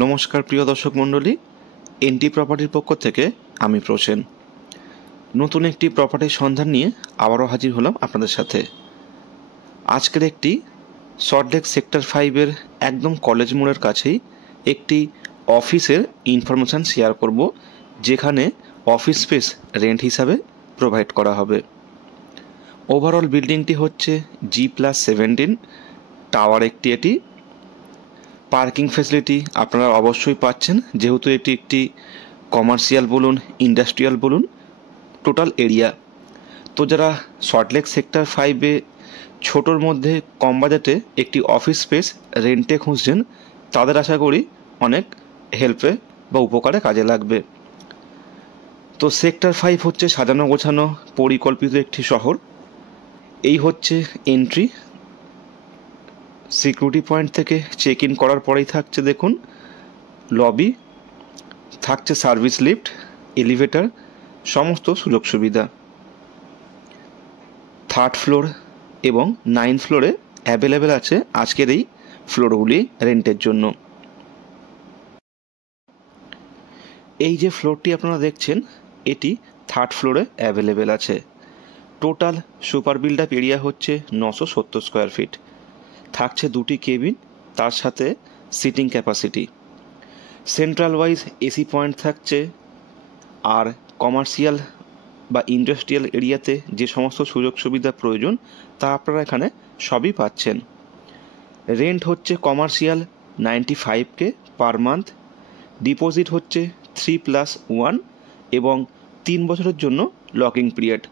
নমস্কার প্রিয় দর্শক মণ্ডলী, এনটি প্রপার্টির পক্ষ থেকে আমি প্রসেন নতুন একটি প্রপার্টির সন্ধান নিয়ে আবারও হাজির হলাম আপনাদের সাথে। আজকের একটি সল্টলেক সেক্টর 5-এর একদম কলেজ মোড়ের কাছেই একটি অফিসের ইনফরমেশান শেয়ার করব, যেখানে অফিস স্পেস রেন্ট হিসাবে প্রোভাইড করা হবে। ওভারঅল বিল্ডিংটি হচ্ছে G+17 টাওয়ার এটি। পার্কিং ফ্যাসিলিটি আপনারা অবশ্যই পাচ্ছেন, যেহেতু এটি একটি কমার্শিয়াল বলুন, ইন্ডাস্ট্রিয়াল বলুন, টোটাল এরিয়া। তো যারা সল্টলেক সেক্টর 5-এ ছোটোর মধ্যে কম বাজেটে একটি অফিস স্পেস রেন্টে খুঁজছেন, তাদের আশা করি অনেক হেল্পে বা উপকারে কাজে লাগবে। তো সেক্টর 5 হচ্ছে সাজানো গোছানো পরিকল্পিত একটি শহর। এই হচ্ছে এন্ট্রি। সিকিউরিটি পয়েন্ট থেকে চেক ইন করার পরেই থাকছে দেখুন লবি, থাকছে সার্ভিস লিফট, এলিভেটর, সমস্ত সুযোগ সুবিধা। 3rd ফ্লোর এবং 9th ফ্লোরে অ্যাভেলেবেল আছে আজকের এই ফ্লোরগুলি রেন্টের জন্য। এই যে ফ্লোরটি আপনারা দেখছেন, এটি 3rd ফ্লোরে অ্যাভেলেবেল আছে। Total super build up area হচ্ছে 970 স্কোয়ার ফিট। থাকছে 2টি কেবিন, তার সাথে seating capacity. Central wise AC point থাকছে। আর কমার্শিয়াল বা ইন্ডাস্ট্রিয়াল এরিয়াতে যে সমস্ত সুযোগ সুবিধা প্রয়োজন তা আপনারা এখানে সবই পাচ্ছেন। রেন্ট হচ্ছে commercial 95K per month. Deposit হচ্ছে 3+1 এবং 3 বছরের জন্য লকিং পিরিয়ড।